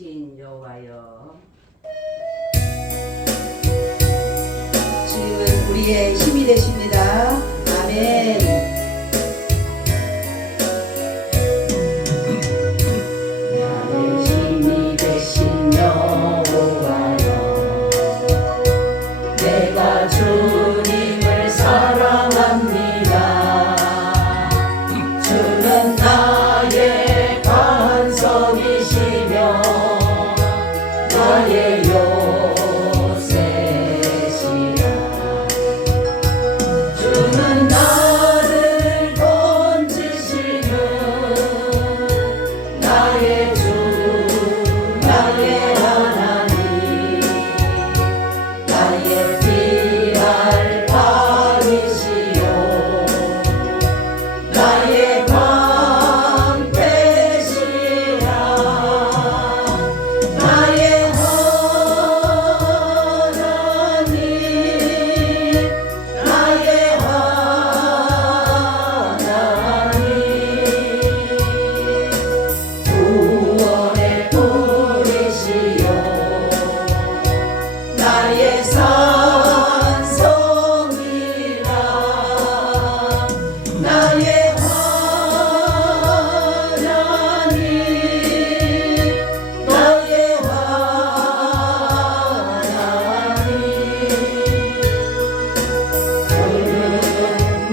이신 여호와여. 주님은 우리의 힘이 되십니다. 아멘. 나의 힘이 되신 여호와여, 내가 주님을 사랑합니다. 주는 나의 반석이시며 나의 요새시라. 주는 나를 건지시는 나의 주, 나의 하나님, 나의 피할 바위시요 나의 방패시라. 나의 하나님, 나의 하나님, 구원의 불이시요 나의 산성이라. 나의 하나님, 나의 하나님, 그는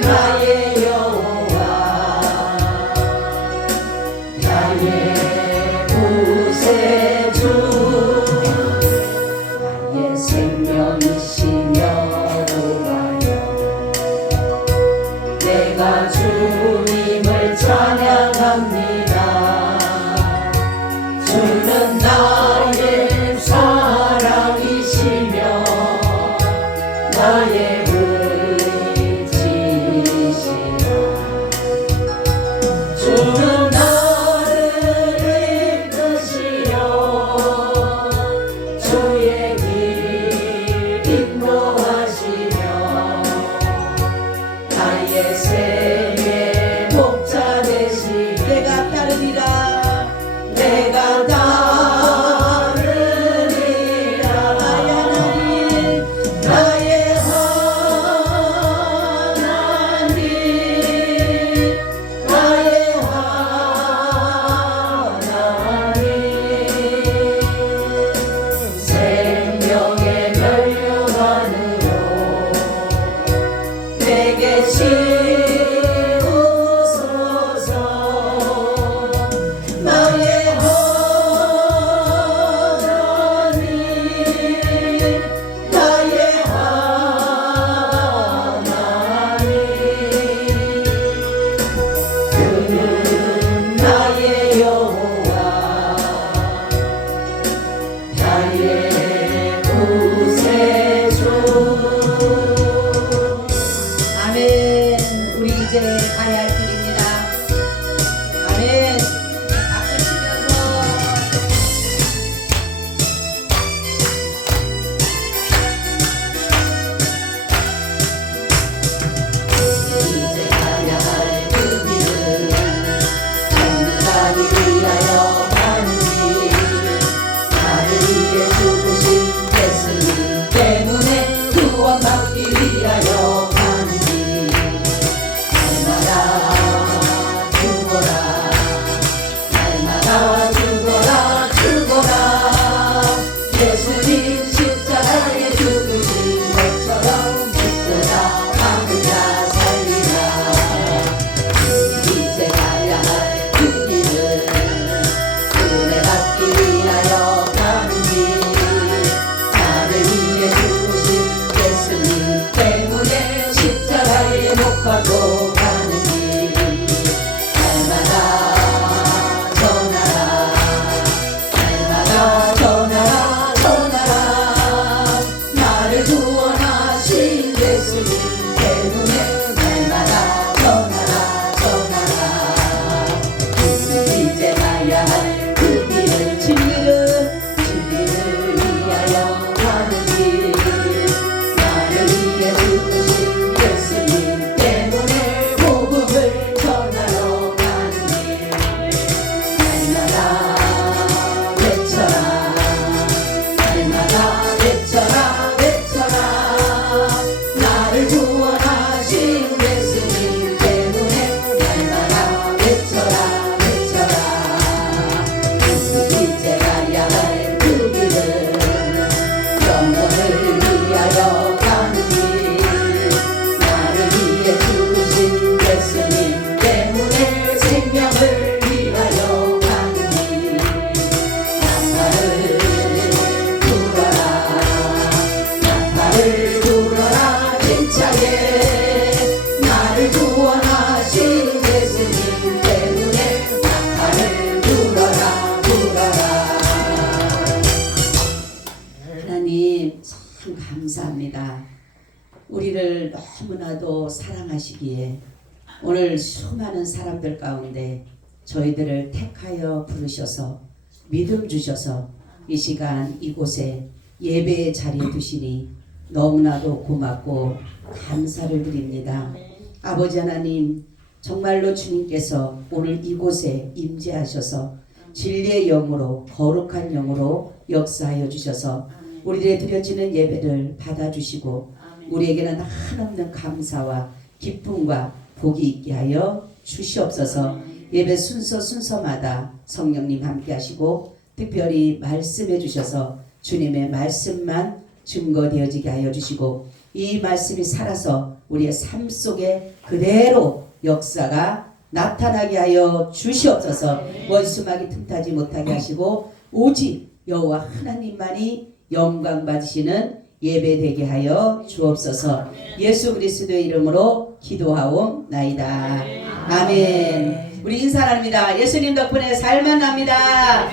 나의 여호와, 나의 구세주, 나의 생명이신 여호와여, 내가 주님을 찬양합니다. 주는 나의 사랑이시며 나의 의지시라. 주는 나를 이끄시어 주의 길 인도하시며 나의 생의 목자 되시니 내가 따르리라. 내가 따르리라. 나의 하나님, 나의 하나님, 나의 하나님, 생명의 멸류관으로 내게 씌우소서. 나의 하나님, 나의 하나님, 그는 나의 여호와, 나의 구세주. 아멘. 우리 이제 가야 할 길입니다. 아멘. 박수 치면서 이제 가야 할 그 길은 전부다니 위하여 가는 길, 나를 위해 죽으신 예수님 때문에 구원받기 위하여 가는 길, 날마다 우리를 너무나도 사랑하시기에 오늘 수많은 사람들 가운데 저희들을 택하여 부르셔서 믿음 주셔서 이 시간 이곳에 예배의 자리에 두시니 너무나도 고맙고 감사를 드립니다. 아버지 하나님, 정말로 주님께서 오늘 이곳에 임재하셔서 진리의 영으로, 거룩한 영으로 역사하여 주셔서 우리들의 드려지는 예배를 받아주시고 우리에게는 한없는 감사와 기쁨과 복이 있게 하여 주시옵소서. 예배 순서마다 성령님 함께 하시고 특별히 말씀해 주셔서 주님의 말씀만 증거되어지게 하여 주시고 이 말씀이 살아서 우리의 삶 속에 그대로 역사가 나타나게 하여 주시옵소서. 원수막이 틈타지 못하게 하시고 오직 여호와 하나님만이 영광 받으시는 예배되게 하여 주옵소서. 예수 그리스도의 이름으로 기도하옵나이다. 아멘. 우리 인사 나눕니다. 예수님 덕분에 살만 납니다.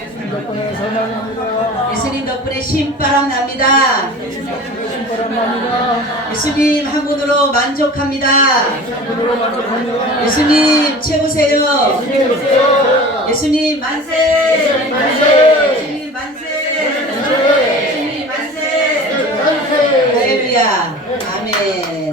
예수님 덕분에 신바람 납니다. 예수님 한 분으로 만족합니다. 예수님 최고세요. 예수님 만세. 예수님 만세. 예수님 만세. 할렐루야. 아멘.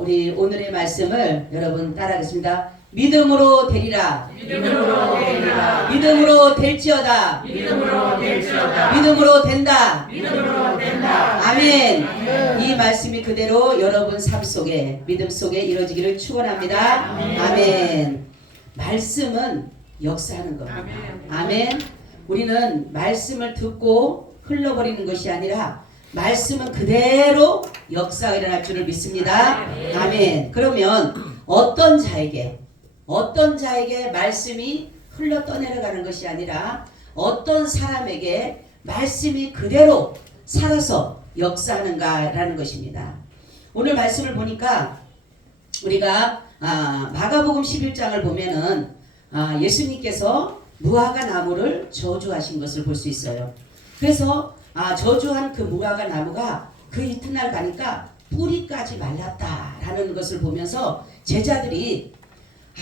우리 오늘의 말씀을 여러분 따라하겠습니다. 믿음으로 되리라. 믿음으로 되리라. 믿음으로 될지어다. 믿음으로 될지어다. 믿음으로 된다. 믿음으로 된다. 아멘. 이 말씀이 그대로 여러분 삶 속에 믿음 속에 이루어지기를 축원합니다. 아멘. 말씀은 역사하는 겁니다. 아멘. 우리는 말씀을 듣고 흘러버리는 것이 아니라 말씀은 그대로 역사가 일어날 줄을 믿습니다. 아멘. 그러면 어떤 자에게 말씀이 흘러 떠내려가는 것이 아니라 어떤 사람에게 말씀이 그대로 살아서 역사하는가라는 것입니다. 오늘 말씀을 보니까 우리가 마가복음 11장을 보면은 예수님께서 무화과 나무를 저주하신 것을 볼 수 있어요. 그래서 저주한 그 무화과 나무가 그 이튿날 가니까 뿌리까지 말랐다라는 것을 보면서 제자들이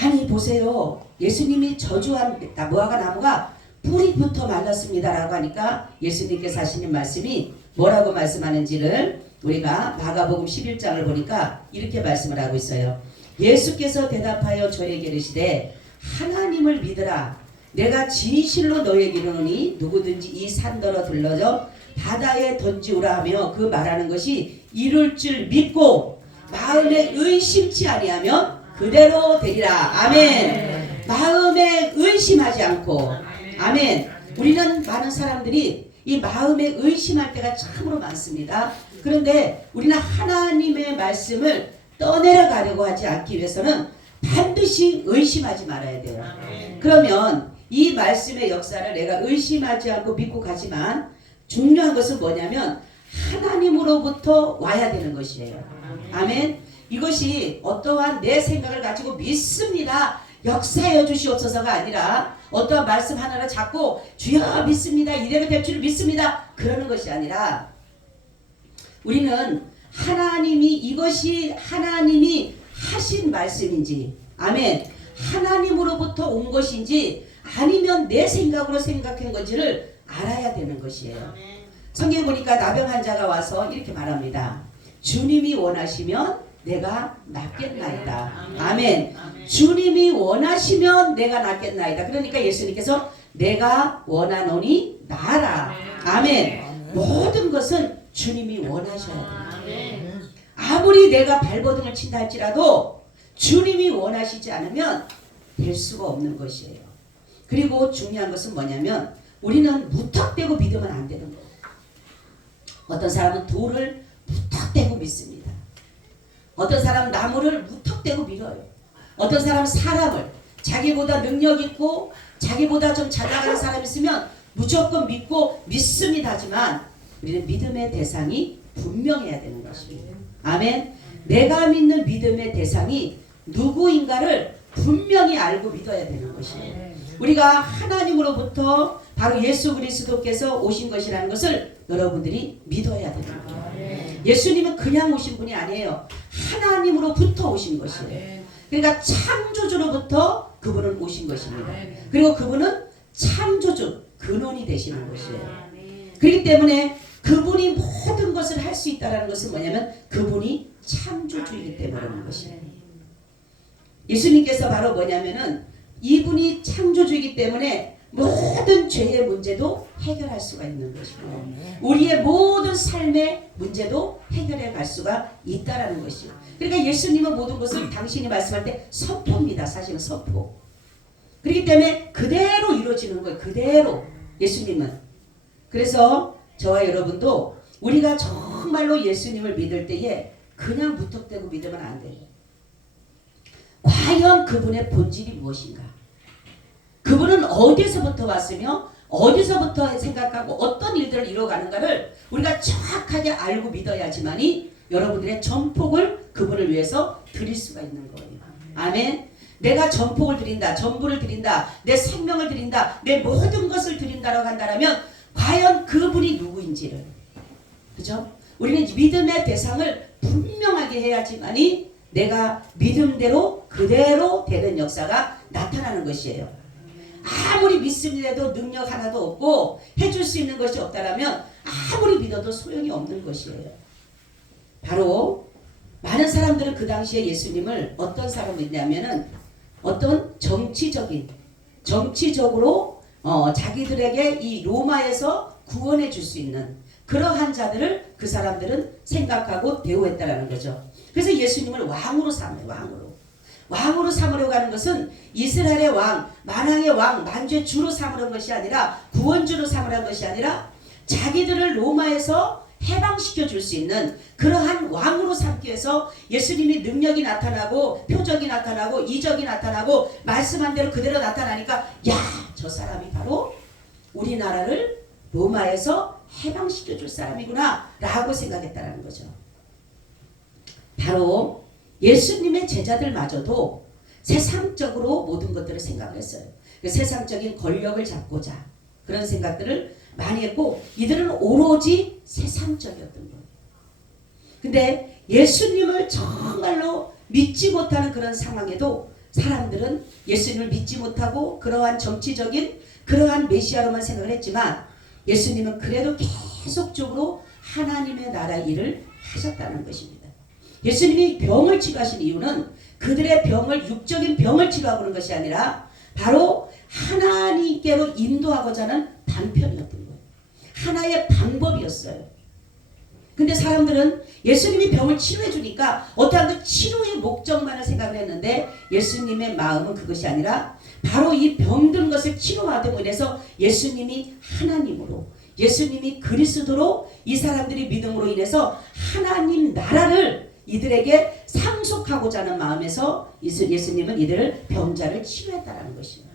아니 보세요, 예수님이 저주한 무화과 나무가 뿌리부터 말랐습니다라고 하니까 예수님께서 하시는 말씀이 뭐라고 말씀하는지를 우리가 마가복음 11장을 보니까 이렇게 말씀을 하고 있어요. 예수께서 대답하여 저에게 이르시되 하나님을 믿으라. 내가 진실로 너에게 이르노니 누구든지 이 산더러 들러져 바다에 던지우라 하며 그 말하는 것이 이룰 줄 믿고 마음에 의심치 아니하면 그대로 되리라. 아멘. 마음에 의심하지 않고. 아멘. 우리는 많은 사람들이 이 마음에 의심할 때가 참으로 많습니다. 그런데 우리는 하나님의 말씀을 떠내려가려고 하지 않기 위해서는 반드시 의심하지 말아야 돼요. 그러면 이 말씀의 역사를 내가 의심하지 않고 믿고 가지만 중요한 것은 뭐냐면 하나님으로부터 와야 되는 것이에요. 아멘. 이것이 어떠한 내 생각을 가지고 믿습니다, 역사해 주시옵소서가 아니라 어떠한 말씀 하나를 잡고 주여 믿습니다, 이래가 될 줄 믿습니다, 그러는 것이 아니라 우리는 이것이 하나님이 하신 말씀인지, 아멘, 하나님으로부터 온 것인지 아니면 내 생각으로 생각한 건지를 알아야 되는 것이에요. 성경에 보니까 나병 환자가 와서 이렇게 말합니다. 주님이 원하시면 내가 낫겠나이다. 아멘. 주님이 원하시면 내가 낫겠나이다. 그러니까 예수님께서 내가 원하노니 나라. 아멘. 모든 것은 주님이 원하셔야 돼요. 아무리 내가 발버둥을 친다 할지라도 주님이 원하시지 않으면 될 수가 없는 것이에요. 그리고 중요한 것은 뭐냐면 우리는 무턱대고 믿으면 안 되는 거예요. 어떤 사람은 돌을 무턱대고 믿습니다. 어떤 사람은 나무를 무턱대고 믿어요. 어떤 사람은 사람을 자기보다 능력 있고 자기보다 좀 잘 나가는 사람이 있으면 무조건 믿고 믿습니다 하지만 우리는 믿음의 대상이 분명해야 되는 것입니다. 아멘. 내가 믿는 믿음의 대상이 누구인가를 분명히 알고 믿어야 되는 것이에요. 우리가 하나님으로부터 바로 예수 그리스도께서 오신 것이라는 것을 여러분들이 믿어야 되는 거예요. 예수님은 그냥 오신 분이 아니에요. 하나님으로부터 오신 것이에요. 그러니까 창조주로부터 그분은 오신 것입니다. 그리고 그분은 창조주, 근원이 되시는 것이에요. 그렇기 때문에 그분이 모든 것을 할 수 있다는 것은 뭐냐면 그분이 창조주이기 때문인 것이에요. 예수님께서 바로 뭐냐면은 이분이 창조주이기 때문에 모든 죄의 문제도 해결할 수가 있는 것이고 우리의 모든 삶의 문제도 해결해 갈 수가 있다라는 것이에요. 그러니까 예수님은 모든 것을 당신이 말씀할 때 선포입니다. 사실은 선포. 그렇기 때문에 그대로 이루어지는 거예요. 그대로 예수님은. 그래서 저와 여러분도 우리가 정말로 예수님을 믿을 때에 그냥 무턱대고 믿으면 안 돼요. 과연 그분의 본질이 무엇인가? 그분은 어디서부터 왔으며 어디서부터 생각하고 어떤 일들을 이루어가는가를 우리가 정확하게 알고 믿어야지만이 여러분들의 전폭을 그분을 위해서 드릴 수가 있는 거예요. 아멘. 내가 전폭을 드린다, 전부를 드린다, 내 생명을 드린다, 내 모든 것을 드린다라고 한다면 과연 그분이 누구인지를, 그죠? 우리는 믿음의 대상을 분명하게 해야지만이 내가 믿음대로 그대로 되는 역사가 나타나는 것이에요. 아무리 믿습니다 해도 능력 하나도 없고 해줄 수 있는 것이 없다라면 아무리 믿어도 소용이 없는 것이에요. 바로 많은 사람들은 그 당시에 예수님을 어떤 사람을 믿냐면은 어떤 정치적으로 자기들에게 이 로마에서 구원해 줄 수 있는 그러한 자들을 그 사람들은 생각하고 대우했다라는 거죠. 그래서 예수님을 왕으로 삼아요. 왕으로 삼으려고 하는 것은 이스라엘의 왕, 만왕의 왕, 만주의 주로 삼으려는 것이 아니라 구원주로 삼으려는 것이 아니라 자기들을 로마에서 해방시켜 줄 수 있는 그러한 왕으로 삼기 위해서 예수님이 능력이 나타나고 표적이 나타나고 이적이 나타나고 말씀한 대로 그대로 나타나니까 야, 저 사람이 바로 우리나라를 로마에서 해방시켜 줄 사람이구나 라고 생각했다는 거죠. 바로 예수님의 제자들마저도 세상적으로 모든 것들을 생각을 했어요. 세상적인 권력을 잡고자 그런 생각들을 많이 했고 이들은 오로지 세상적이었던 거예요. 근데 예수님을 정말로 믿지 못하는 그런 상황에도 사람들은 예수님을 믿지 못하고 그러한 정치적인 그러한 메시아로만 생각을 했지만 예수님은 그래도 계속적으로 하나님의 나라 일을 하셨다는 것입니다. 예수님이 병을 치료하신 이유는 그들의 병을 육적인 병을 치료하고 그런 것이 아니라 바로 하나님께로 인도하고자 하는 방편이었던 거예요. 하나의 방법이었어요. 근데 사람들은 예수님이 병을 치료해 주니까 어떠한 그 치료의 목적만을 생각을 했는데 예수님의 마음은 그것이 아니라 바로 이 병든 것을 치료하기 위해서 예수님이 하나님으로 예수님이 그리스도로 이 사람들이 믿음으로 인해서 하나님 나라를 이들에게 상속하고자 하는 마음에서 예수님은 이들을 병자를 치료했다는 것이에요.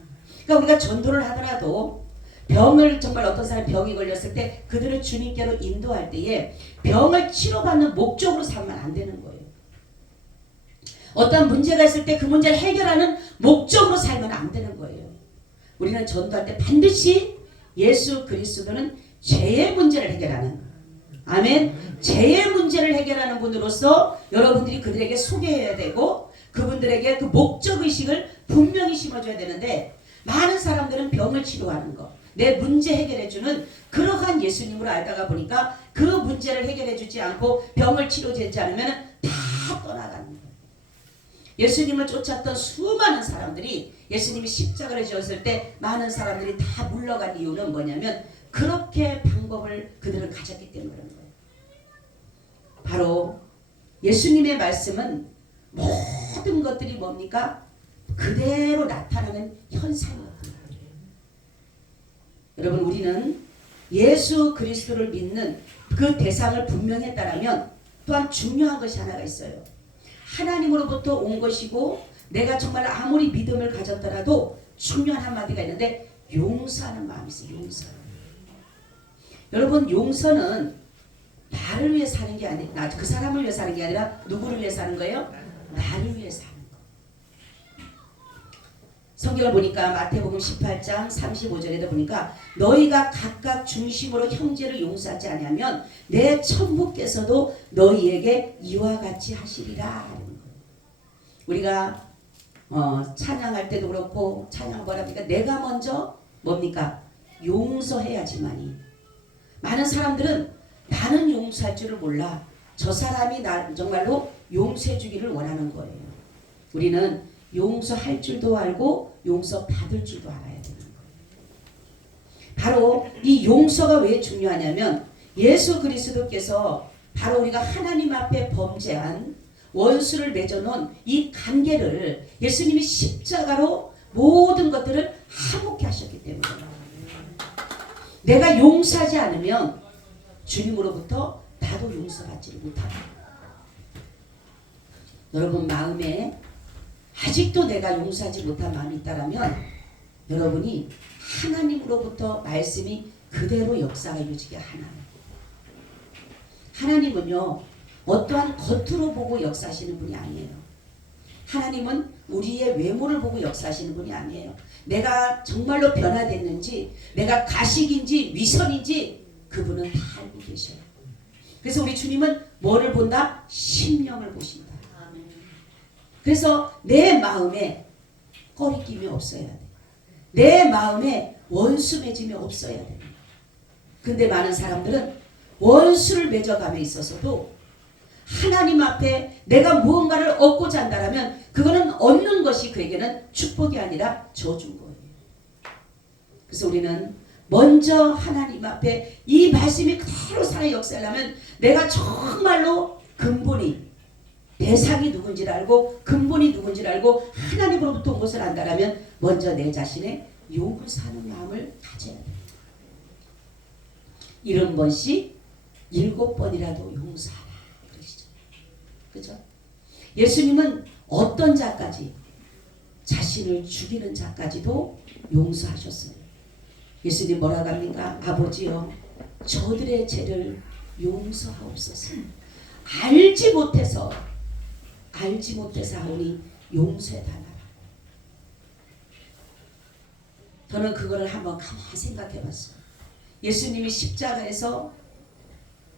그러니까 우리가 전도를 하더라도 병을 정말 어떤 사람이 병이 걸렸을 때 그들을 주님께로 인도할 때에 병을 치료받는 목적으로 삼으면 안 되는 거예요. 어떤 문제가 있을 때 그 문제를 해결하는 목적으로 살면 안 되는 거예요. 우리는 전도할 때 반드시 예수 그리스도는 죄의 문제를 해결하는 아멘. 죄의 문제를 해결하는 분으로서 여러분들이 그들에게 소개해야 되고 그분들에게 그 목적의식을 분명히 심어줘야 되는데 많은 사람들은 병을 치료하는 것 내 문제 해결해주는 그러한 예수님으로 알다가 보니까 그 문제를 해결해주지 않고 병을 치료하지 않으면 다 떠나가는 거예요. 예수님을 쫓았던 수많은 사람들이 예수님이 십자가를 지었을 때 많은 사람들이 다 물러간 이유는 뭐냐면 그렇게 방법을 그들은 가졌기 때문에 그런 거예요. 바로 예수님의 말씀은 모든 것들이 뭡니까? 그대로 나타나는 현상이었던 거예요. 여러분 우리는 예수 그리스도를 믿는 그 대상을 분명히 했다라면 또한 중요한 것이 하나가 있어요. 하나님으로부터 온 것이고 내가 정말 아무리 믿음을 가졌더라도 중요한 한마디가 있는데 용서하는 마음이 있어요. 용서. 여러분 용서는 나를 위해 사는 게 아니라 그 사람을 위해 사는 게 아니라 누구를 위해 사는 거예요? 나를 위해 사는 거. 성경을 보니까 마태복음 18장 35절에도 보니까 너희가 각각 중심으로 형제를 용서하지 아니하면 내 천부께서도 너희에게 이와 같이 하시리라. 우리가 찬양할 때도 그렇고 찬양 뭐랍니까? 내가 먼저 뭡니까? 용서해야지만이. 많은 사람들은 나는 용서할 줄을 몰라. 저 사람이 나 정말로 용서해 주기를 원하는 거예요. 우리는 용서할 줄도 알고 용서받을 줄도 알아야 되는 거예요. 바로 이 용서가 왜 중요하냐면 예수 그리스도께서 바로 우리가 하나님 앞에 범죄한 원수를 맺어놓은 이 관계를 예수님이 십자가로 모든 것들을 화목케 하셨기 때문에 내가 용서하지 않으면 주님으로부터 나도 용서받지를 못합니다. 여러분 마음에 아직도 내가 용서하지 못한 마음이 있다면 여러분이 하나님으로부터 말씀이 그대로 역사가 이루어지게 하나요. 하나님은요 어떠한 겉으로 보고 역사하시는 분이 아니에요. 하나님은 우리의 외모를 보고 역사하시는 분이 아니에요. 내가 정말로 변화됐는지 내가 가식인지 위선인지 그분은 다 알고 계셔요. 그래서 우리 주님은 뭐를 본다? 심령을 보신다. 그래서 내 마음에 꺼리낌이 없어야 돼. 내 마음에 원수 맺음이 없어야 돼. 근데 많은 사람들은 원수를 맺어감에 있어서도 하나님 앞에 내가 무언가를 얻고자 한다면 그거는 얻는 것이 그에게는 축복이 아니라 저주인 거예요. 그래서 우리는 먼저 하나님 앞에 이 말씀이 그대로 살아 역사하려면 내가 정말로 근본이 대상이 누군지를 알고 근본이 누군지를 알고 하나님으로부터 온 것을 안다라면 먼저 내 자신의 용서하는 마음을 가져야 돼요. 70번씩 7번이라도 용서하라 그러시죠. 그죠? 예수님은 어떤 자까지 자신을 죽이는 자까지도 용서하셨어요. 예수님 뭐라고 합니까? 아버지여 저들의 죄를 용서하옵소서. 알지 못해서 하오니 용서해달라. 저는 그거를 한번 가만히 생각해봤어요. 예수님이 십자가에서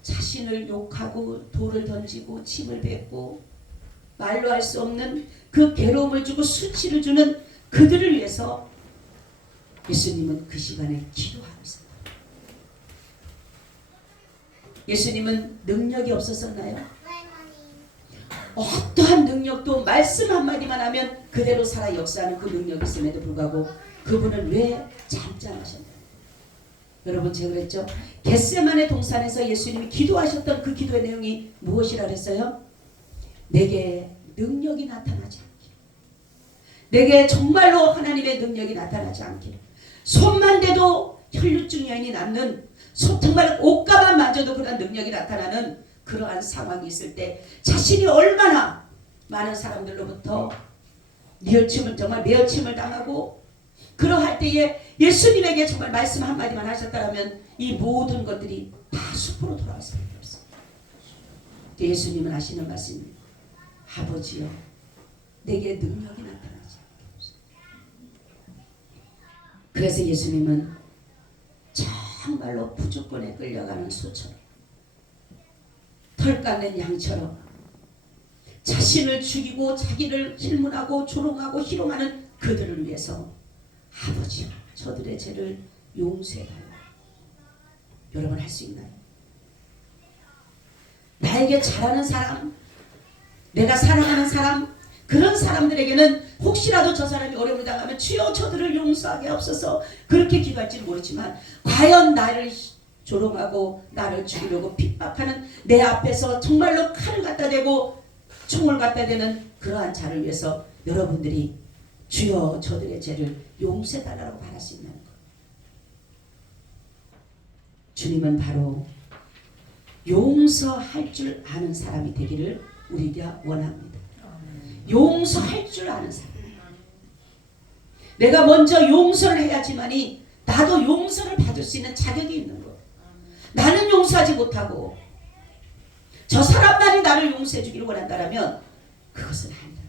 자신을 욕하고 돌을 던지고 침을 뱉고 말로 할 수 없는 그 괴로움을 주고 수치를 주는 그들을 위해서 예수님은 그 시간에 기도하고 있었다. 예수님은 능력이 없었었나요? 어떠한 능력도 말씀 한마디만 하면 그대로 살아 역사하는 그 능력이 있음에도 불구하고 그분은 왜 잠잠하셨나요? 여러분 제가 그랬죠. 겟세마네 동산에서 예수님이 기도하셨던 그 기도의 내용이 무엇이라 그랬어요? 내게 능력이 나타나지 않기를, 내게 정말로 하나님의 능력이 나타나지 않기를, 손만 대도 혈루증 여인이 낫는, 정말 옷가만 만져도 그런 능력이 나타나는 그러한 상황이 있을 때 자신이 얼마나 많은 사람들로부터 미어침을 정말 매어침을 당하고 그러할 때에 예수님에게 정말 말씀 한마디만 하셨다면 이 모든 것들이 다 숲으로 돌아갈 수밖에 없습니다. 예수님은 하시는 말씀입니다. 아버지여 내게 능력이 나타나지 않게 없습니다. 그래서 예수님은 정말로 부족권에 끌려가는 소처럼 털 깎는 양처럼 자신을 죽이고 자기를 힐문하고 조롱하고 희롱하는 그들을 위해서 아버지여 저들의 죄를 용서해달라. 여러분 할 수 있나요? 나에게 잘하는 사람, 내가 사랑하는 사람, 그런 사람들에게는 혹시라도 저 사람이 어려움을 당하면 주여 저들을 용서하게 없어서 그렇게 기도할지는 모르지만 과연 나를 조롱하고 나를 죽이려고 핍박하는 내 앞에서 정말로 칼을 갖다 대고 총을 갖다 대는 그러한 자를 위해서 여러분들이 주여 저들의 죄를 용서해달라고 바랄 수 있는 것. 주님은 바로 용서할 줄 아는 사람이 되기를 우리가 원합니다. 용서할 줄 아는 사람. 내가 먼저 용서를 해야지만이 나도 용서를 받을 수 있는 자격이 있는 것. 나는 용서하지 못하고 저 사람만이 나를 용서해 주기를 원한다면 그것은 아니다.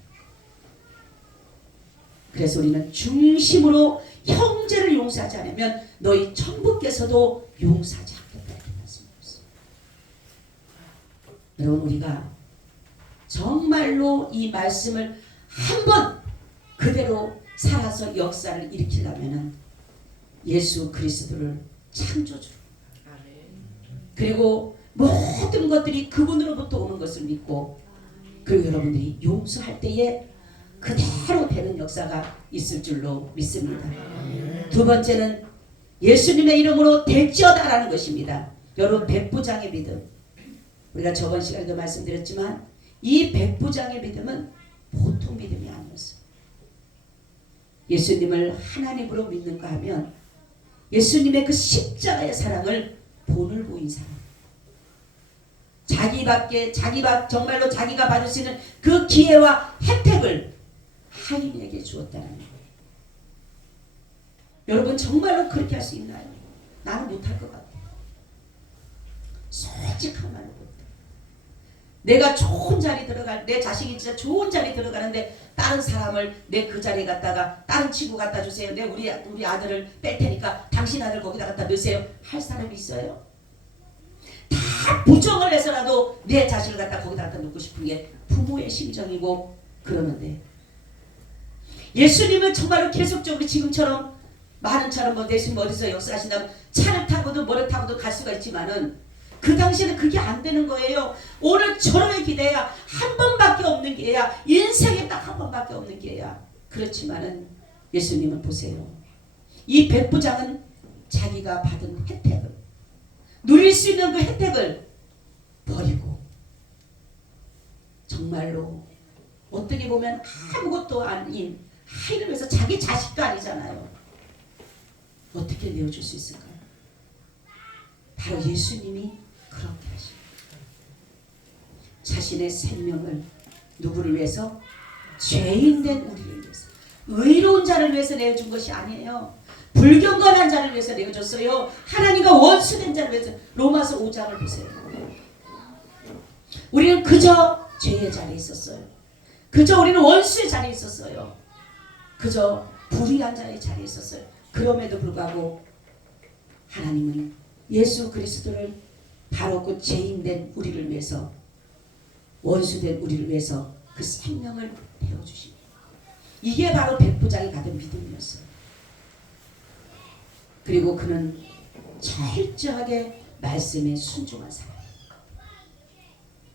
그래서 우리는 중심으로 형제를 용서하지 않으면 너희 천부께서도 용서하지 않겠다 이렇게 말씀하셨어요. 여러분 우리가 정말로 이 말씀을 한번 그대로 살아서 역사를 일으키려면 예수 그리스도를 창조주로 그리고 모든 것들이 그분으로부터 오는 것을 믿고 그리고 여러분들이 용서할 때에 그대로 되는 역사가 있을 줄로 믿습니다. 두 번째는 예수님의 이름으로 될지어다라는 것입니다. 여러분 백부장의 믿음 우리가 저번 시간에도 말씀드렸지만 이 백부장의 믿음은 보통 믿음이 아니었어요. 예수님을 하나님으로 믿는가 하면 예수님의 그 십자가의 사랑을 본을 보인 사람 정말로 자기가 받을 수 있는 그 기회와 혜택을 하인에게 주었다는 거예요. 여러분 정말로 그렇게 할 수 있나요? 나는 못할 것 같아요. 솔직한 말로 못해. 내가 좋은 자리 들어갈 내 자식이 진짜 좋은 자리 들어가는데 다른 사람을 내 그 자리에 갖다가 다른 친구 갖다 주세요. 내 우리 아들을 뺄 테니까 당신 아들 거기다 갖다 넣으세요. 할 사람이 있어요? 다 부정을 해서라도 내 자식을 갖다 거기다 갖다 놓고 싶은 게 부모의 심정이고 그러는데 예수님은 정말로 계속적으로 지금처럼 많은처럼 뭐 예수님 어디서 역사하신다면 차를 타고도 뭐를 타고도 갈 수가 있지만은 그 당시에는 그게 안 되는 거예요. 오늘 저놈의 기대야 한 번밖에 없는 기회야. 인생에 딱 한 번밖에 없는 기회야. 그렇지만은 예수님은 보세요. 이 백부장은 자기가 받은 혜택을 누릴 수 있는 그 혜택을 버리고 정말로 어떻게 보면 아무것도 아닌 하인을 위해서 자기 자식도 아니잖아요. 어떻게 내어줄 수 있을까요? 바로 예수님이 그렇게 하십니다. 자신의 생명을 누구를 위해서? 죄인된 우리를 위해서 의로운 자를 위해서 내어준 것이 아니에요. 불경건한 자를 위해서 내어줬어요. 하나님과 원수된 자를 위해서. 로마서 5장을 보세요. 우리는 그저 죄의 자리에 있었어요. 그저 우리는 원수의 자리에 있었어요. 그저 불의한 자의 자리에 있었어요. 그럼에도 불구하고 하나님은 예수 그리스도를 바로 그 죄인된 우리를 위해서 원수된 우리를 위해서 그 생명을 태워주십니다. 이게 바로 백부장이 가진 믿음이었어요. 그리고 그는 철저하게 말씀에 순종한 사람.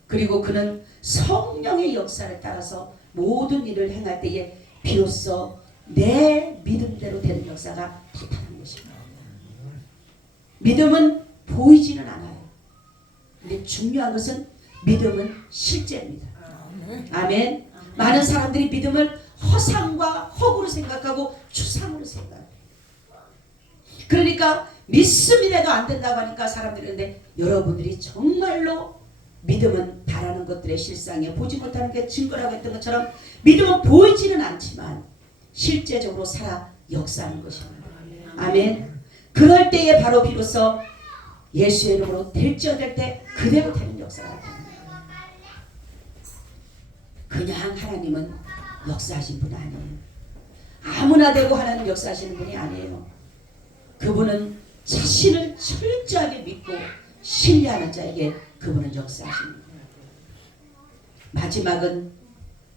그리고 그는 성령의 역사를 따라서 모든 일을 행할 때에 비로소 내 믿음대로 되는 역사가 나타나는 것입니다. 믿음은 보이지는 않아요. 근데 중요한 것은 믿음은 실제입니다. 아멘. 많은 사람들이 믿음을 허상과 허구로 생각하고 추상으로 생각해요. 그러니까 믿음이라도 안 된다고 하니까 사람들이 그런데 여러분들이 정말로 믿음은 바라는 것들의 실상에 보지 못하는 게 증거라고 했던 것처럼 믿음은 보이지는 않지만 실제적으로 살아 역사하는 것입니다. 아멘. 그럴 때에 바로 비로소 예수의 이름으로 될지어될 때 그대로 되는 역사가 나타납니다. 그냥 하나님은 역사하신 분 아니에요. 아무나 되고 하나님 역사하시는 분이 아니에요. 그분은 자신을 철저하게 믿고 신뢰하는 자에게 그분은 역사하십니다. 마지막은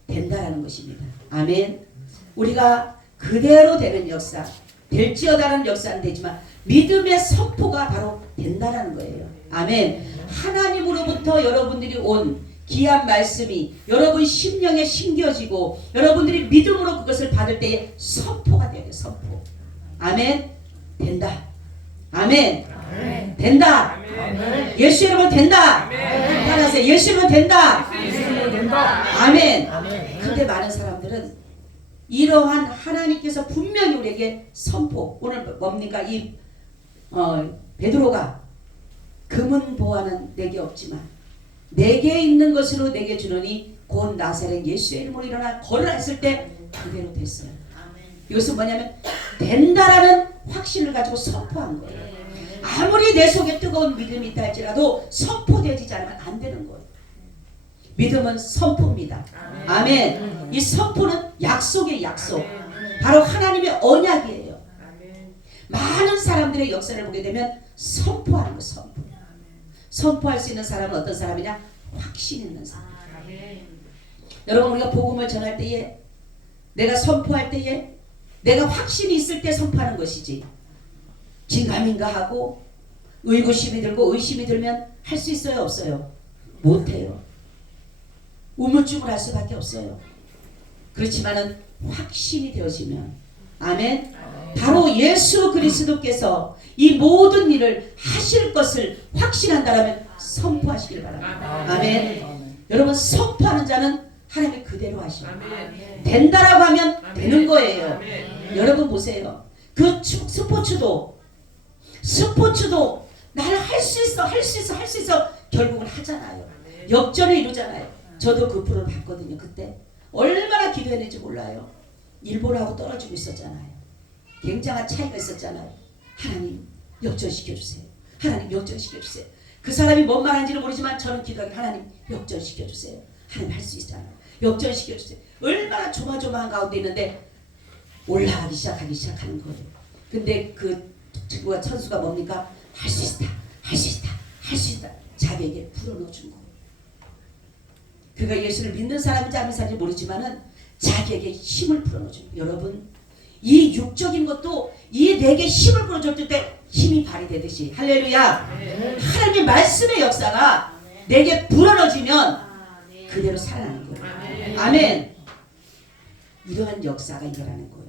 된다라는 것입니다. 아멘. 우리가 그대로 되는 역사, 될지어다라는 역사는 되지만 믿음의 선포가 바로 된다라는 거예요. 아멘. 하나님으로부터 여러분들이 온 귀한 말씀이 여러분 심령에 심겨지고 여러분들이 믿음으로 그것을 받을 때에 선포가 돼요. 선포. 아멘. 된다. 아멘. 아멘. 된다. 아멘. 예수 이름으로 된다. 아멘. 따라하세요. 예수 이름으로 된다. 된다. 아멘. 아멘. 근데 많은 사람들은 이러한 하나님께서 분명히 우리에게 선포. 오늘 뭡니까? 이 베드로가 금은 보화는 내게 없지만 내게 있는 것으로 내게 주노니 곧 나사렛 예수의 이름으로 일어나 걸으라 했을 때 그대로 됐어요. 이것은 뭐냐면 된다라는 확신을 가지고 선포한 거예요. 아무리 내 속에 뜨거운 믿음이 있다 할지라도 선포되지 않으면 안 되는 거예요. 믿음은 선포입니다. 아멘. 이 선포는 약속의 약속. 바로 하나님의 언약이에요. 많은 사람들의 역사를 보게 되면 선포하는 거, 선포. 선포할 수 있는 사람은 어떤 사람이냐? 확신 있는 사람. 여러분, 우리가 복음을 전할 때에, 내가 선포할 때에, 내가 확신이 있을 때 선포하는 것이지, 긴가민가 하고 의구심이 들고 의심이 들면 할 수 있어요, 없어요? 못해요. 우물쭈물 할 수밖에 없어요. 그렇지만은 확신이 되어지면, 아멘. 바로 예수 그리스도께서 이 모든 일을 하실 것을 확신한다라면 선포하시길 바랍니다. 아멘. 여러분, 선포하는 자는 하나님이 그대로 하셔요. 된다라고 하면 되는 거예요. 여러분 보세요. 그 스포츠도 나는 할 수 있어 결국은 하잖아요. 역전을 이루잖아요. 저도 그 프로를 봤거든요. 그때 얼마나 기도했는지 몰라요. 일본하고 떨어지고 있었잖아요. 굉장한 차이가 있었잖아요. 하나님 역전시켜주세요. 하나님 역전시켜주세요. 그 사람이 뭔 말하는지는 모르지만 저는 기도하기, 하나님 역전시켜주세요. 하나님 할 수 있잖아요. 역전시켜주세요. 얼마나 조마조마한 가운데 있는데 올라가기 시작하는 거예요. 근데 그 천수가 뭡니까? 할 수 있다. 자기에게 불어넣어준 거예요. 그가 예수를 믿는 사람인지 안 믿는 사람인지 모르지만은 자기에게 힘을 불어넣어준 거예요. 여러분, 이 육적인 것도 이 내게 힘을 불어줬을 때 힘이 발휘되듯이, 할렐루야, 하나님의 말씀의 역사가 내게 불어넣어지면 그대로 살아나는 거예요. 아멘. 이러한 역사가 일어나는 거예요.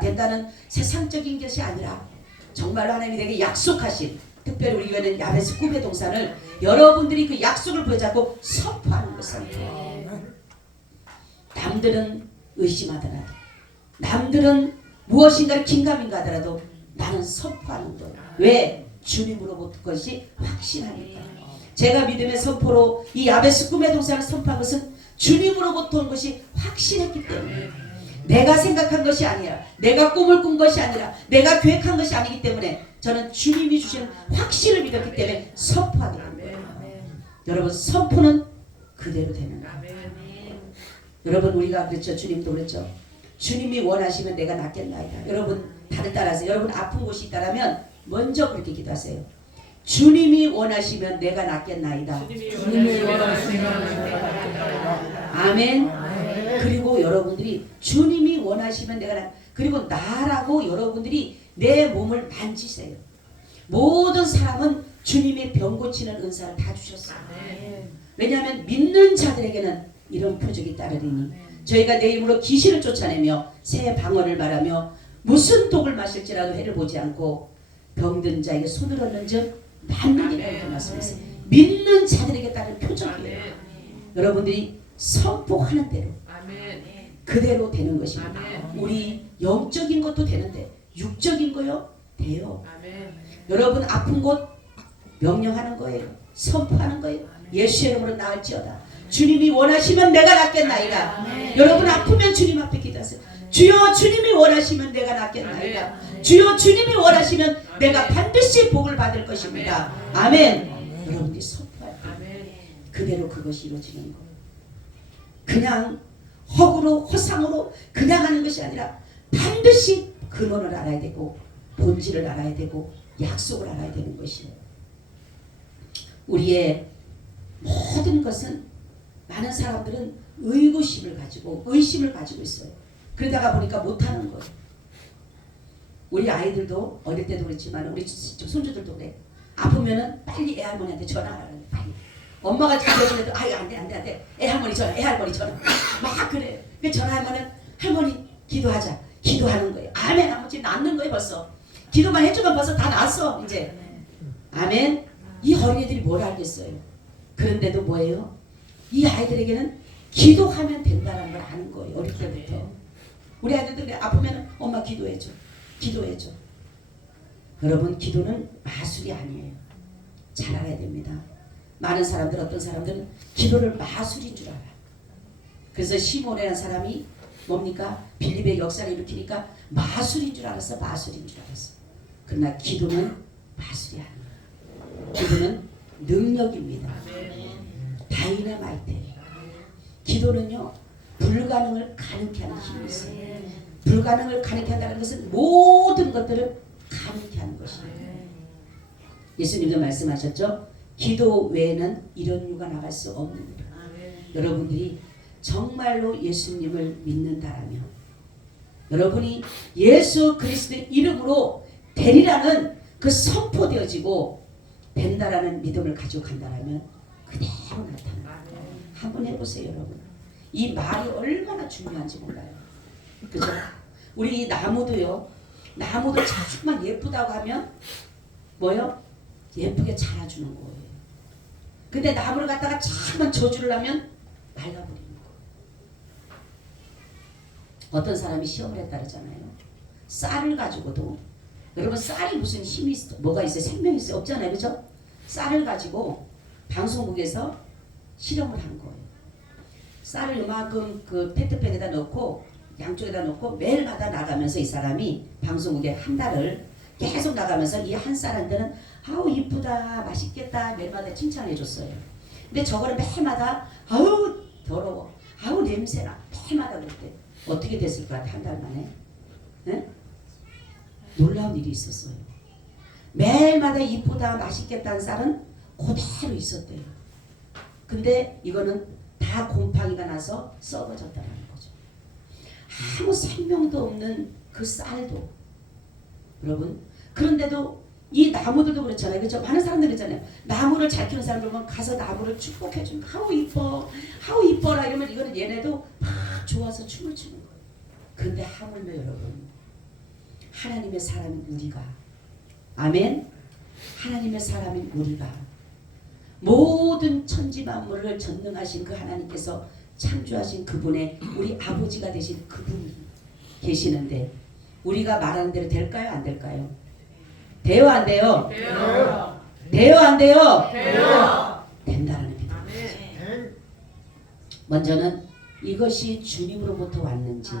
된다는 세상적인 것이 아니라 정말로 하나님이 내게 약속하신, 특별히 우리 교회는 야베스 꿈의 동산을 여러분들이 그 약속을 붙잡고 선포하는 것을, 남들은 의심하더라도, 남들은 무엇인가를 긴가민가 하더라도 나는 선포하는 거예요. 왜? 주님으로부터 것이 확신하니까. 제가 믿음의 선포로 이 야베스 꿈의 동산을 선포한 것은 주님으로부터 온 것이 확신했기 때문에, 내가 생각한 것이 아니라, 내가 꿈을 꾼 것이 아니라, 내가 계획한 것이 아니기 때문에 저는 주님이 주시는 확신을 믿었기 때문에 선포하게 된 거예요. 여러분, 선포는 그대로 되는 거예요. 여러분, 우리가 그렇죠. 주님도 그렇죠. 주님이 원하시면 내가 낫겠나이다. 여러분, 다들 따라하세요. 여러분, 아픈 곳이 있다면 먼저 그렇게 기도하세요. 주님이 원하시면 내가 낫겠나이다. 주님이 원하시면 내가 낫겠나이다. 아멘. 그리고 여러분들이 주님이 원하시면 내가 그리고 나라고 여러분들이 내 몸을 만지세요. 모든 사람은 주님의 병 고치는 은사를 다 주셨어요. 왜냐하면 믿는 자들에게는 이런 표적이 따르리니, 저희가 내 이름으로 귀신을 쫓아내며 새 방언을 말하며 무슨 독을 마실지라도 해를 보지 않고 병든 자에게 손을 얹는 즉 낫느니라고 말씀했어요. 믿는 자들에게 따른 표적이에요. 여러분들이 선포하는 대로 그대로 되는 것입니다. 우리 영적인 것도 되는데 육적인 거요? 돼요. 여러분, 아픈 곳 명령하는 거예요. 선포하는 거예요. 예수의 이름으로 나을지어다. 주님이 원하시면 내가 낫겠나이다. 여러분, 아프면 주님 앞에 기도하세요. 주여, 주님이 원하시면 내가 낫겠나이다. 주여, 주님이 원하시면 내가 반드시 복을 받을 것입니다. 아멘. 여러분들이 선포할 때 그대로 그것이 이루어지는 거예요. 그냥 허구로 허상으로 그냥 하는 것이 아니라 반드시 근원을 알아야 되고 본질을 알아야 되고 약속을 알아야 되는 것이에요. 우리의 모든 것은, 많은 사람들은 의구심을 가지고 의심을 가지고 있어요. 그러다가 보니까 못하는 거예요. 우리 아이들도 어릴 때도 그렇지만 우리 손주들도 그래. 아프면은 빨리 애할머니한테 전화하라는 빨리. 엄마가 기도해주는데도 아이 안돼 애할머니 전화 막 그래. 그 전화하면은 할머니 기도하자. 기도하는 거예요. 아멘. 아버지 낫는 거예요. 벌써 기도만 해주면 벌써 다 낫어 이제. 아멘. 이 어린이들이 뭘 알겠어요. 그런데도 뭐예요? 이 아이들에게는 기도하면 된다는 걸 아는 거예요. 어릴 때부터. 우리 아이들이 아프면 엄마 기도해줘. 여러분, 기도는 마술이 아니에요. 잘 알아야 됩니다. 많은 사람들, 어떤 사람들은 기도를 마술인 줄 알아요. 그래서 시몬이라는 사람이 뭡니까? 빌립의 역사를 일으키니까 마술인 줄 알았어. 그러나 기도는 마술이 아니에요. 기도는 능력입니다. 다이너마이트. 기도는요, 불가능을 가능케 하는 힘이 있어요. 불가능을 가능케 한다는 것은 모든 것들을 가능케 하는 것이에요. 예수님도 말씀하셨죠. 기도 외에는 이런 이유가 나갈 수 없느니라. 여러분들이 정말로 예수님을 믿는다라면, 여러분이 예수 그리스도의 이름으로 되리라는 그 선포되어지고 된다라는 믿음을 가지고 간다라면 그대로 나타나. 한번 해보세요, 여러분. 이 말이 얼마나 중요한지 몰라요. 그죠? 우리 이 나무도요. 나무도 자꾸만 예쁘다고 하면 뭐요? 예쁘게 자라주는 거예요. 근데 나무를 갖다가 자꾸만 저주를 하면 말라버리는 거예요. 어떤 사람이 시험을 했다 그러잖아요. 쌀을 가지고도, 여러분 쌀이 무슨 힘이 있어, 뭐가 있어요? 생명이 있어요? 없잖아요. 그죠? 쌀을 가지고 방송국에서 실험을 한 거예요. 쌀을 이만큼 그 페트병에다 넣고 양쪽에다 놓고 매일마다 나가면서 이 사람이 방송국에 한 달을 계속 나가면서 이 한 쌀한테는 아우 이쁘다 맛있겠다 매일마다 칭찬해 줬어요. 근데 저거는 매일마다 아우 더러워 아우 냄새나 매일마다 그랬대. 어떻게 됐을 것 같아? 한 달 만에? 네? 놀라운 일이 있었어요. 매일마다 이쁘다 맛있겠다는 쌀은 그대로 있었대요. 근데 이거는 다 곰팡이가 나서 썩어졌다는 거죠. 아무 생명도 없는 그 쌀도, 여러분, 그런데도 이 나무들도 그렇잖아요. 그렇죠? 많은 사람들이 있잖아요. 나무를 잘 키우는 사람들 보면 가서 나무를 축복해 주는, 하우 이뻐 하우 이뻐라 이러면 이거는 얘네도 막 좋아서 춤을 추는 거예요. 그런데 하물며 여러분, 하나님의 사람인 우리가, 아멘, 하나님의 사람인 우리가 모든 천지 만물을 전능하신 그 하나님께서 창조하신 그분의 우리 아버지가 되신 그분이 계시는데 우리가 말하는 대로 될까요? 안 될까요? 돼요? 안 돼요? 돼요. 돼요? 안 돼요? 돼요. 된다는 믿음. 먼저는 이것이 주님으로부터 왔는지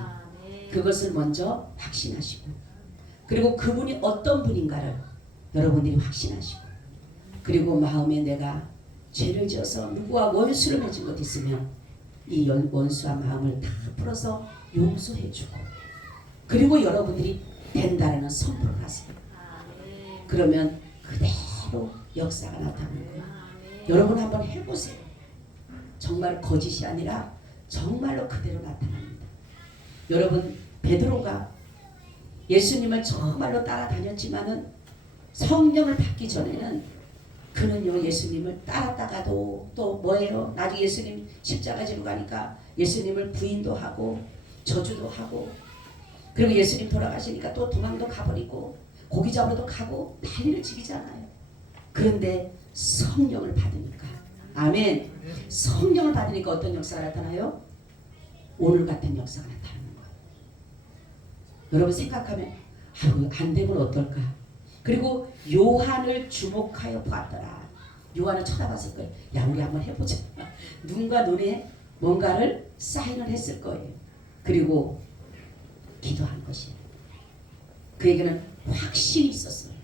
그것을 먼저 확신하시고, 그리고 그분이 어떤 분인가를 여러분들이 확신하시고, 그리고 마음에 내가 죄를 지어서 누구와 원수를 맺은 것 있으면 이 원수와 마음을 다 풀어서 용서해주고, 그리고 여러분들이 된다라는 선포를 하세요. 그러면 그대로 역사가 나타나는 거예요. 여러분 한번 해보세요. 정말 거짓이 아니라 정말로 그대로 나타납니다. 여러분 베드로가 예수님을 정말로 따라다녔지만은 성령을 받기 전에는 그는요 예수님을 따랐다가도 또 뭐예요? 나중에 예수님 십자가 지러 가니까 예수님을 부인도 하고 저주도 하고, 그리고 예수님 돌아가시니까 또 도망도 가버리고 고기 잡으러도 가고 난리를 치잖아요. 그런데 성령을 받으니까, 아멘, 성령을 받으니까 어떤 역사가 나타나요? 오늘 같은 역사가 나타나는 거예요. 여러분 생각하면 아유 안 되면 어떨까? 그리고 요한을 주목하여 보았더라. 요한을 쳐다봤을 거예요. 야 우리 한번 해보자. 눈과 눈에 뭔가를 사인을 했을 거예요. 그리고 기도한 것이에요. 그에게는 확신이 있었어요.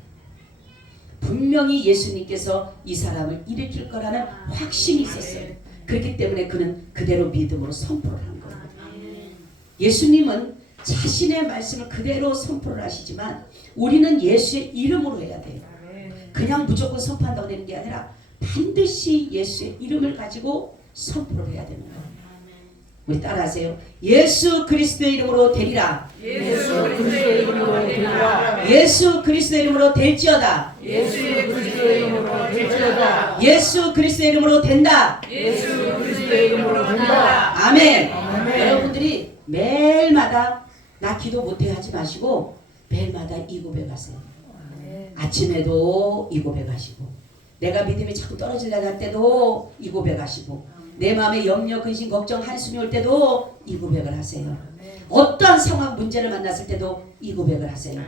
분명히 예수님께서 이 사람을 일으킬 거라는 확신이 있었어요. 그렇기 때문에 그는 그대로 믿음으로 선포를 한 거예요. 예수님은 자신의 말씀을 그대로 선포를 하시지만 우리는 예수의 이름으로 해야 돼요. 그냥 무조건 선포한다고 되는 게 아니라 반드시 예수의 이름을 가지고 선포를 해야 되는 거예요. 우리 따라하세요. 예수 그리스도의 이름으로 되리라. 예수 그리스도의 이름으로 되리라. 예수 그리스도의 이름으로 될지어다. 예수 그리스도의 이름으로 될지어다. 예수 그리스도의 이름으로 된다. 예수 그리스도의 이름으로 된다. 아멘. 아멘. 여러분들이 매일마다 나 기도 못해 하지 마시고 매일마다 이 고백 하세요. 아침에도 이 고백 하시고, 내가 믿음이 자꾸 떨어지려고 할 때도 이 고백 하시고, 내 마음에 염려, 근심, 걱정, 한숨이 올 때도 이 고백을 하세요. 어떠한 상황, 문제를 만났을 때도 이 고백을 하세요.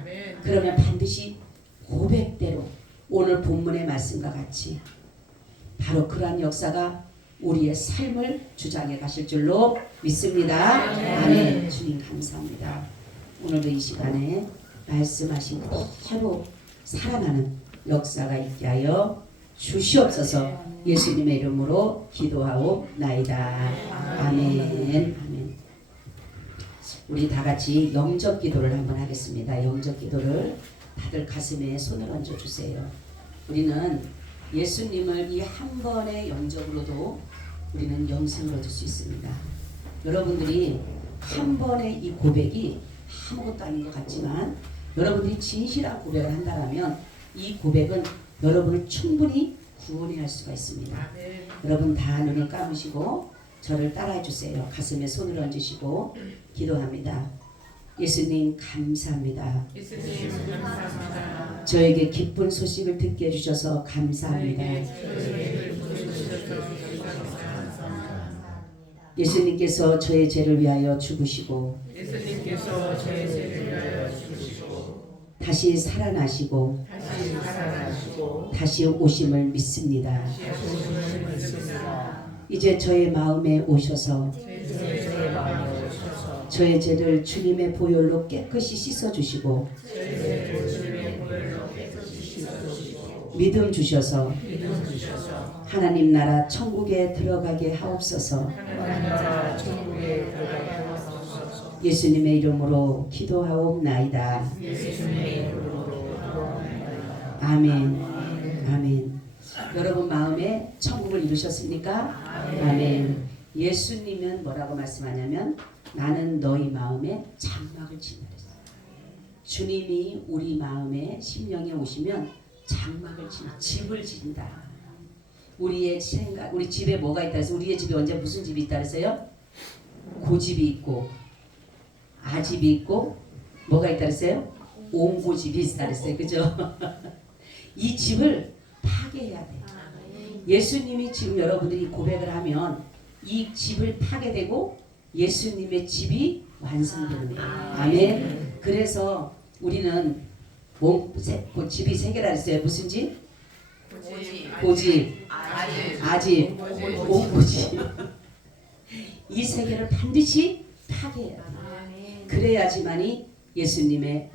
그러면 반드시 고백대로 오늘 본문의 말씀과 같이 바로 그러한 역사가 우리의 삶을 주장해 가실 줄로 믿습니다. 아멘. 주님 감사합니다. 오늘도 이 시간에 말씀하신 그대로 살아나는 역사가 있게 하여 주시옵소서. 예수님의 이름으로 기도하옵나이다. 아멘. 아멘. 우리 다 같이 영접 기도를 한번 하겠습니다. 영접 기도를 다들 가슴에 손을 얹어 주세요. 우리는 예수님을 이 한 번의 영접으로도 우리는 영생을 얻을 수 있습니다. 여러분들이 한 번의 이 고백이 아무것도 아닌 것 같지만 여러분들이 진실한 고백을 한다면 이 고백은 여러분을 충분히 구원해 할 수가 있습니다. 여러분 다 눈을 감으시고 저를 따라해 주세요. 가슴에 손을 얹으시고 기도합니다. 예수님 감사합니다. 예수님 감사합니다. 저에게 기쁜 소식을 듣게 해주셔서 감사합니다. 예수님께서 저의 죄를 위하여 죽으시고 예수님께서 저의 죄를 위하여 죽으시고 다시 살아나시고 다시 살아나시고 다시 오심을 믿습니다. 오심을 믿습니다. 이제 저의 마음에 오셔서 저의 마음에 오셔서 저의 죄를 주님의 보혈로 깨끗이 씻어주시고 저의 주님의 보혈로 깨끗이 씻어주시고 믿음 주셔서 믿음 주셔서 하나님 나라 천국에 들어가게 하옵소서. 하나님 나라 천국에 들어가게 하옵소서. 예수님의 이름으로 기도하옵나이다. 예수님의 이름으로 기도합니다. 아멘. 아멘. 여러분 마음에 천국을 이루셨습니까? 아멘. 예수님은 뭐라고 말씀하냐면 나는 너희 마음에 장막을 친다. 주님이 우리 마음에 심령에 오시면 장막을 친다. 집을 진다. 우리의 생각, 우리 집에 뭐가 있다 해서 우리의 집에 언제 무슨 집이 있다 그랬어요? 고집이 있고 아집이 있고 뭐가 있다 그랬어요? 옹고집이 있다 그랬어요. 그죠? 이 집을 파괴해야 돼요. 예수님이 지금 여러분들이 고백을 하면 이 집을 파괴되고 예수님의 집이 완성되는 거예요. 아멘. 그래서 우리는 집이 세 개라 했어요. 무슨 집? 고집, 아집, 옹고집. 이 세 개를 반드시 파괴해야 돼요. 그래야지만이 예수님의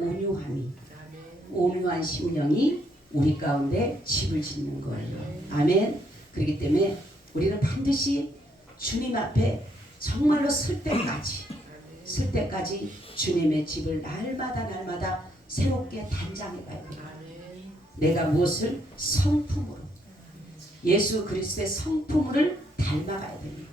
온유한 심령이 우리 가운데 집을 짓는 거예요. 아멘. 그렇기 때문에 우리는 반드시 주님 앞에 정말로 쓸 때까지 주님의 집을 날마다 새롭게 단장해 가야 돼요. 내가 무엇을? 성품으로 예수 그리스도의 성품을 닮아가야 됩니다.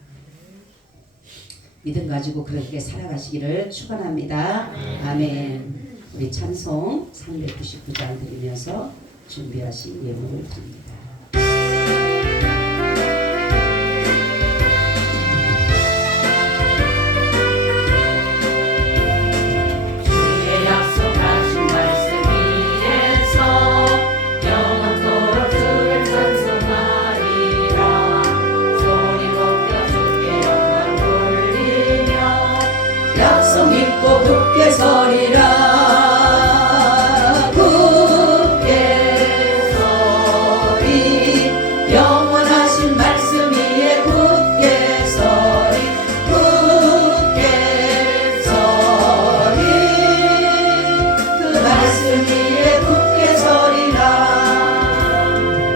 믿음 가지고 그렇게 살아가시기를 축원합니다. 아멘. 우리 찬송 399장 드리면서 준비하신 예물을 드립니다. 주의 약속하신 말씀 위에서 영원토록 주를 찬송하리라. 소리 높여 주께 영광 돌리며 약속 믿고 굳게 서리